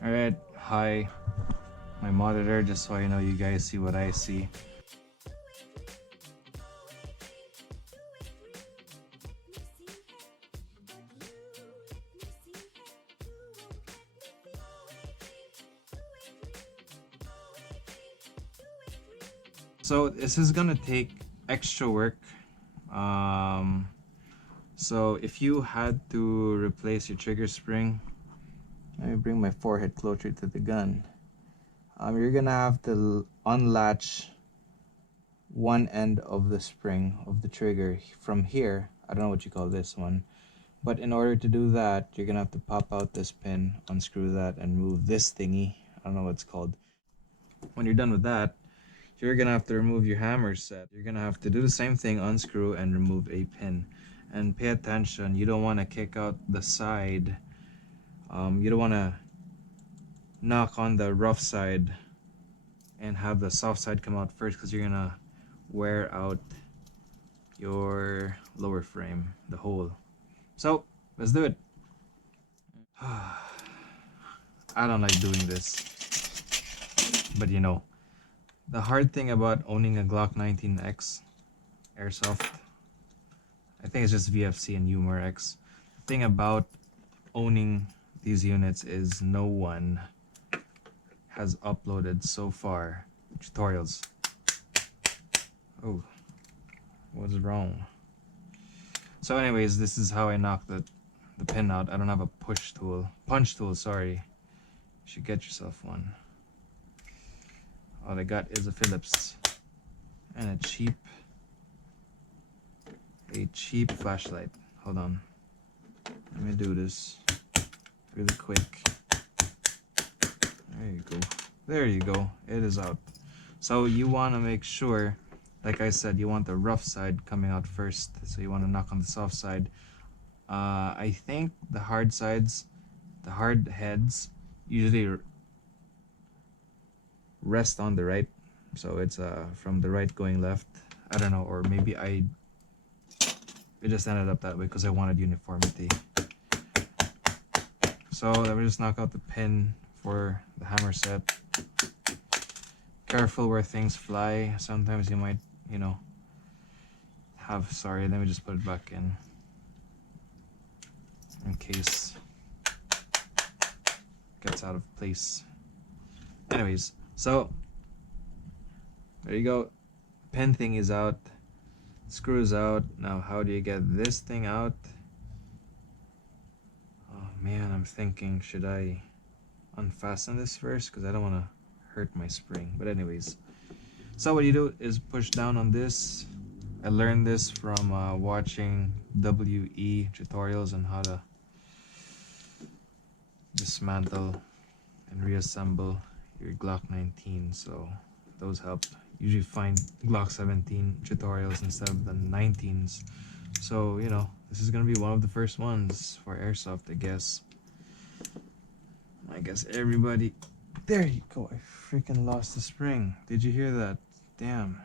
Alright, hi, my monitor, just so I know you guys see what I see. So this is gonna take extra work. So if you had to replace your trigger spring, let me bring my forehead closer to the gun. You're gonna have to unlatch one end of the spring of the trigger from here. I don't know what you call this one, but in order to do that, you're gonna have to pop out this pin, unscrew that, and move this thingy. I don't know what it's called. When you're done with that, you're gonna have to remove your hammer set. You're gonna have to do the same thing, unscrew and remove a pin. And pay attention, you don't want to kick out the side. You don't want to knock on the rough side and have the soft side come out first, because you're gonna wear out your lower frame, the hole. So let's do it. I don't like doing this, but you know, the hard thing about owning a Glock 19X Airsoft, I think it's just VFC and Umarex. The thing about owning these units is no one has uploaded so far tutorials. Oh, what's wrong? So anyways, this is how I knock the pin out. I don't have a punch tool, sorry. You should get yourself one. All I got is a Phillips and a cheap flashlight. Hold on, let me do this really quick. There you go. There you go. It is out. So you want to make sure, like I said, you want the rough side coming out first. So you want to knock on the soft side. I think the hard sides, the hard heads, usually rest on the right. So it's from the right going left. I don't know, or maybe it just ended up that way because I wanted uniformity. So let me just knock out the pin for the hammer set. Careful where things fly. Sometimes you might, you know, sorry, let me just put it back in case it gets out of place. Anyways, so there you go. Pin thing is out. Screws out. Now how do you get this thing out? Oh man, I'm thinking, should I unfasten this first? Because I don't want to hurt my spring. But anyways, so what you do is push down on this. I learned this from watching WE tutorials on how to dismantle and reassemble your Glock 19. So those help. Usually find Glock 17 tutorials instead of the 19s. So, you know, this is gonna be one of the first ones for Airsoft, I guess. I guess everybody... There you go, I freaking lost the spring. Did you hear that? Damn.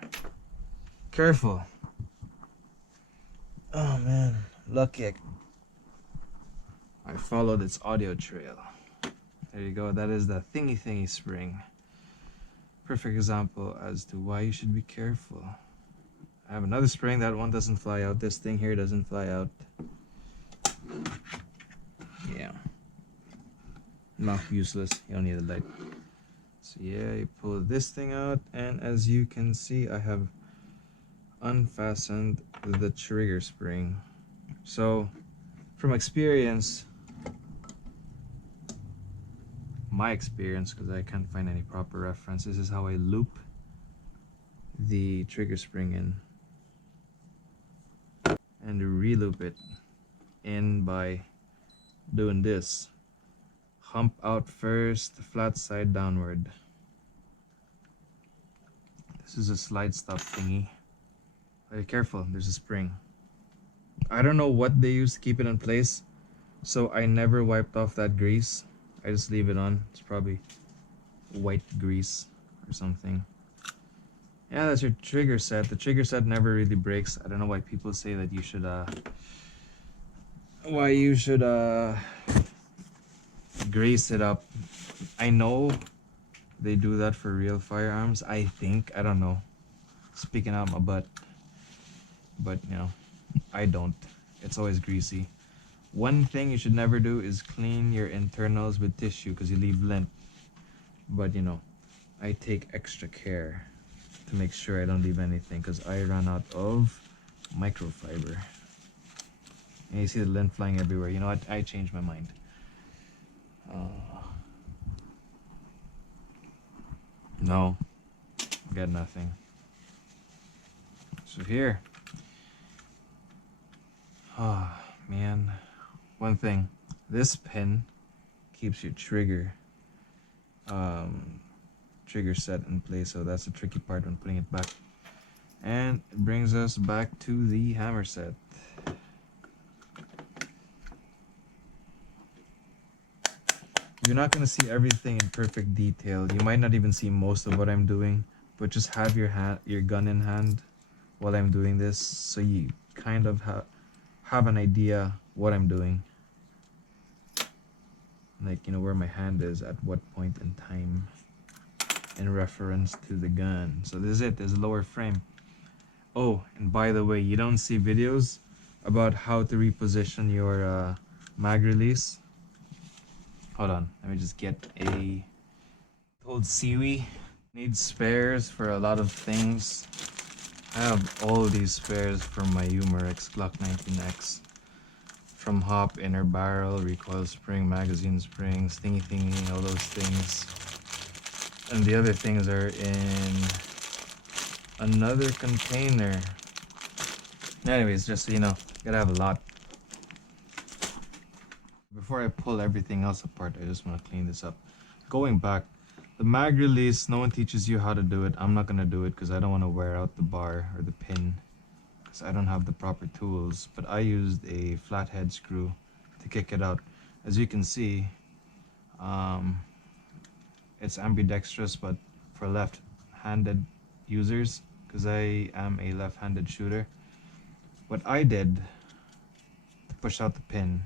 Careful. Oh man, lucky I followed its audio trail. There you go, that is the thingy spring. Perfect example as to why you should be careful. I have another spring, that one doesn't fly out. This thing here doesn't fly out. Yeah. No, useless. You don't need a light. So yeah, you pull this thing out, and as you can see, I have unfastened the trigger spring. So from experience, my experience, because I can't find any proper reference, this is how I loop the trigger spring in and re-loop it in by doing this. Hump out first, flat side downward. This is a slide stop thingy. Be careful, there's a spring. I don't know what they use to keep it in place, so I never wiped off that grease. I just leave it on. It's probably white grease or something. Yeah, that's your trigger set. The trigger set never really breaks. I don't know why people say that you should grease it up I know they do that for real firearms. I think, I don't know. Speaking out my butt, but you know, I don't. It's always greasy. One thing you should never do is clean your internals with tissue because you leave lint. But you know, I take extra care to make sure I don't leave anything because I ran out of microfiber. And you see the lint flying everywhere. You know what? I changed my mind. No, got nothing. So here. Oh man. One thing. This pin keeps your trigger set in place, so that's the tricky part when putting it back. And it brings us back to the hammer set. You're not going to see everything in perfect detail. You might not even see most of what I'm doing, but just have your gun in hand while I'm doing this, so you kind of have an idea what I'm doing. Like, you know, where my hand is at what point in time in reference to the gun. So this is it. There's a lower frame. Oh, and by the way, you don't see videos about how to reposition your mag release. Hold on, let me just get a old Seaweed. Needs spares for a lot of things. I have all these spares from my Umarex Glock 19X. From hop, inner barrel, recoil spring, magazine spring, stingy thingy, all those things. And the other things are in another container. Anyways, just so you know, gotta have a lot. Before I pull everything else apart, I just want to clean this up. Going back, the mag release, no one teaches you how to do it. I'm not gonna do it because I don't want to wear out the bar or the pin, because I don't have the proper tools. But I used a flathead screw to kick it out. As you can see, it's ambidextrous, but for left-handed users, because I am a left-handed shooter. What I did to push out the pin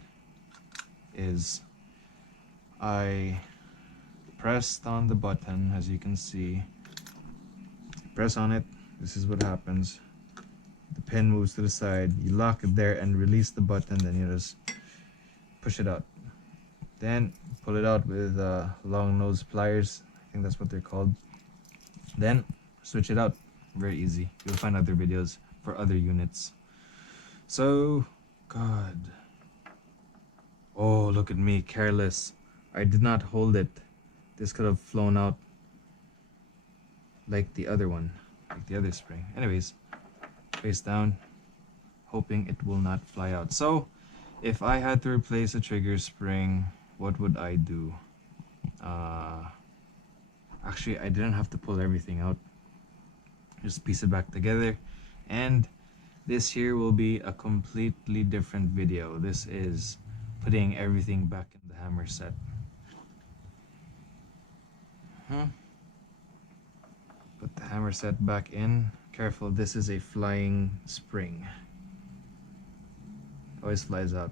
is I pressed on the button. As you can see, press on it, this is what happens. The pin moves to the side, you lock it there and release the button, then you just push it out. Then pull it out with long nose pliers, I think that's what they're called. Then switch it out. Very easy. You'll find other videos for other units. So, God. Oh, look at me, careless. I did not hold it. This could have flown out like the other one, like the other spring. Anyways, face down, hoping it will not fly out. So, if I had to replace a trigger spring, what would I do? Actually, I didn't have to pull everything out. Just piece it back together. And this here will be a completely different video. This is putting everything back in the hammer set. Put the hammer set back in. Careful, this is a flying spring. Always flies out.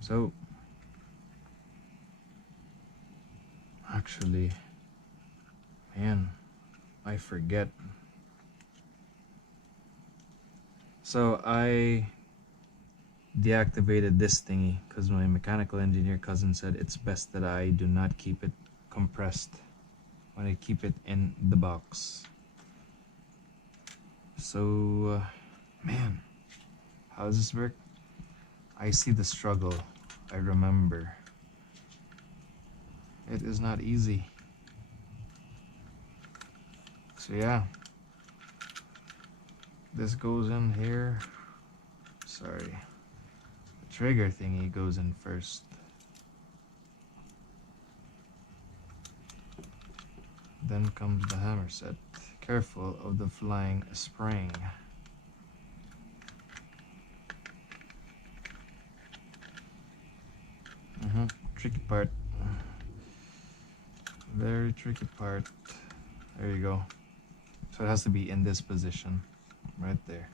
So, actually, man, I forget. So I deactivated this thingy because my mechanical engineer cousin said it's best that I do not keep it compressed when I keep it in the box. So, man, how does this work? I see the struggle. I remember. It is not easy. So yeah, this goes in here. Sorry. The trigger thingy goes in first. Then comes the hammer set. Careful of the flying spring. Tricky part. Very tricky part. There you go. So it has to be in this position. Right there.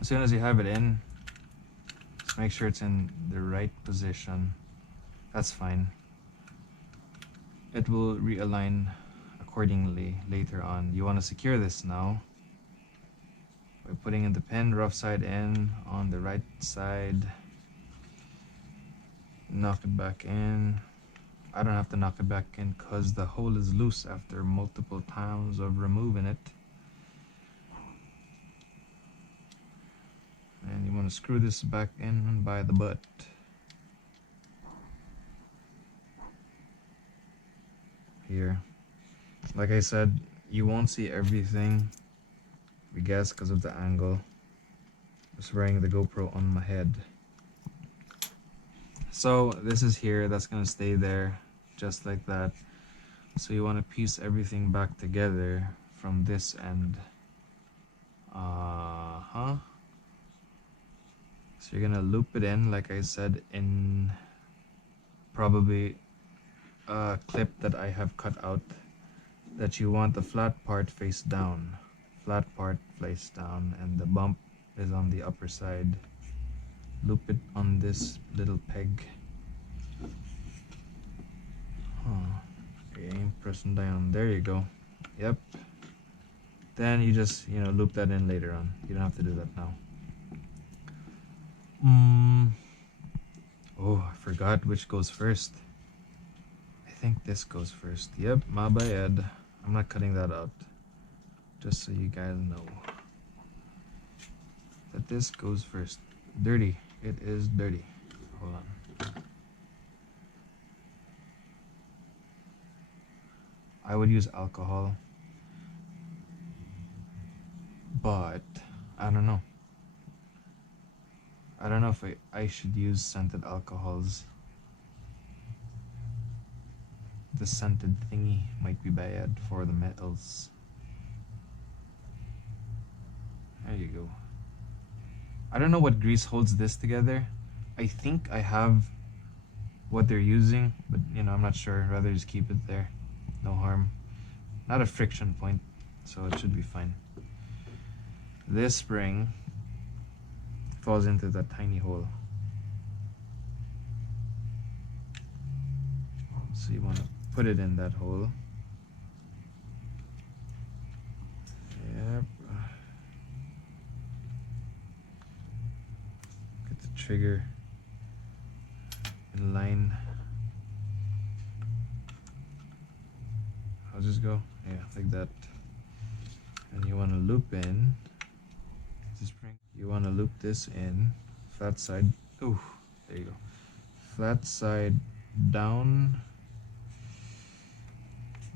As soon as you have it in, just make sure it's in the right position. That's fine. it will realign accordingly later on. You want to secure this now by putting in the pin, rough side in on the right side. Knock it back in. I don't have to knock it back in because the hole is loose after multiple times of removing it. And you want to screw this back in by the butt. Here. Like I said, you won't see everything, I guess, because of the angle. Just wearing the GoPro on my head. So this is here, that's gonna stay there just like that. So you want to piece everything back together from this end. So you're gonna loop it in, like I said, in probably a clip that I have cut out, that you want the flat part face down. Flat part face down, and the bump is on the upper side. Loop it on this little peg. Okay, pressing down. There you go. Yep. Then you just, loop that in later on. You don't have to do that now. Oh, I forgot which goes first. I think this goes first. Yep, my bad. I'm not cutting that out. Just so you guys know that this goes first. Dirty. It is dirty. Hold on. I would use alcohol, but I don't know. I don't know if I should use scented alcohols. The scented thingy might be bad for the metals. There you go. I don't know what grease holds this together. I think I have what they're using, but I'm not sure. I'd rather just keep it there. No harm. Not a friction point, so it should be fine. This spring falls into that tiny hole. So you want to put it in that hole. Yep. Get the trigger in line. I'll just go, yeah, like that. And you want to loop in the spring. You want to loop this in, flat side. Ooh, there you go. Flat side down,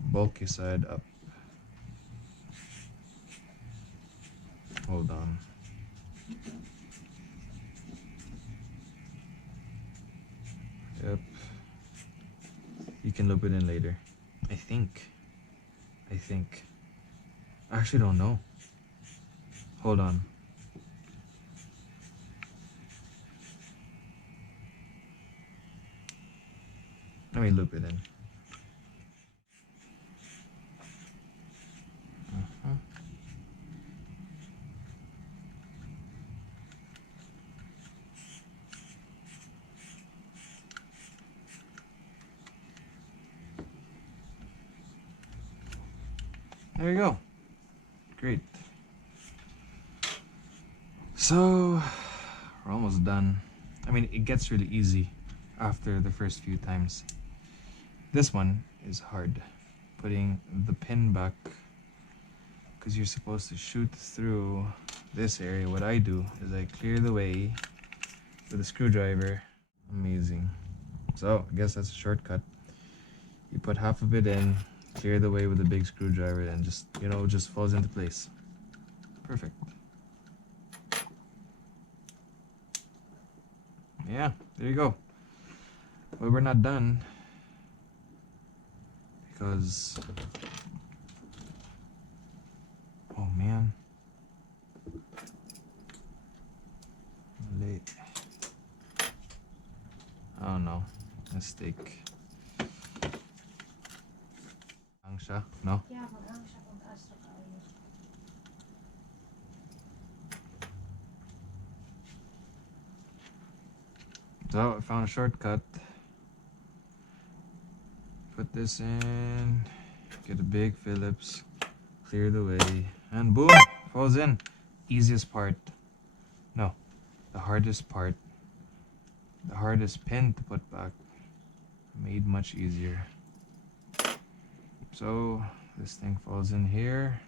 bulky side up. Hold on. Yep. You can loop it in later. I think. I actually don't know. Hold on. Let me loop it in. There you go. Great. So we're almost done. I mean, it gets really easy after the first few times. This one is hard, putting the pin back, because you're supposed to shoot through this area. What I do is I clear the way with a screwdriver. Amazing. So I guess that's a shortcut. You put half of it in, clear the way with a big screwdriver, and just, just falls into place. Perfect. Yeah, there you go. But we're not done, because, oh man, I'm late. Oh no, mistake. Hang siya? No? Yeah, maghang siya kung taas na kayo. So I found a shortcut. put this in, get a big Phillips, clear the way, and boom, falls in. Easiest part. No, the hardest part. The hardest pin to put back. Made much easier. So this thing falls in here.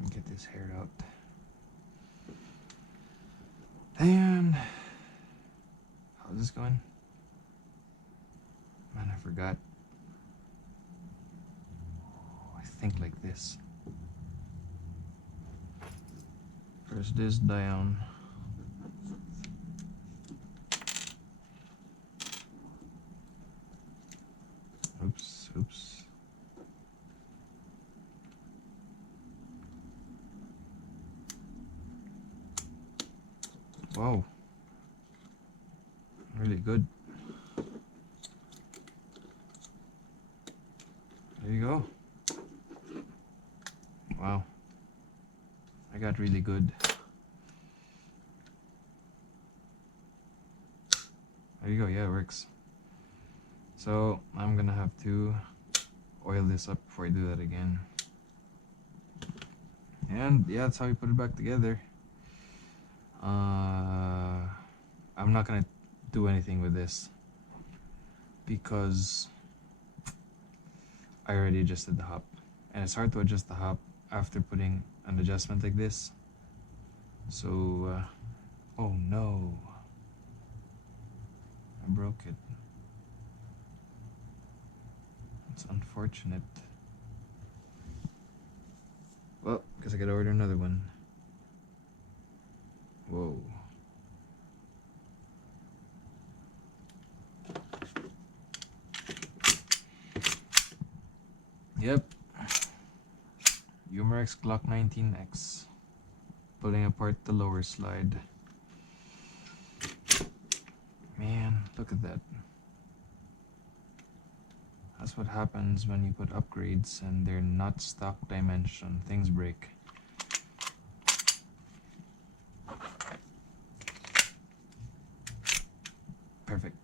And get this hair out. And how's this going? Man, I forgot. I think like this. Press this down. Oops. Wow. Really good. There you go. Wow. I got really good. There you go. Yeah, it works. So I'm gonna have to oil this up before I do that again. And yeah, that's how we put it back together. I'm not gonna do anything with this because I already adjusted the hop, and it's hard to adjust the hop after putting an adjustment like this. So oh no, I broke it. It's unfortunate. Well, guess I gotta order another one. Whoa. Yep. Umarex Glock 19X. Pulling apart the lower slide. Man, look at that. That's what happens when you put upgrades and they're not stock dimension. Things break. Perfect.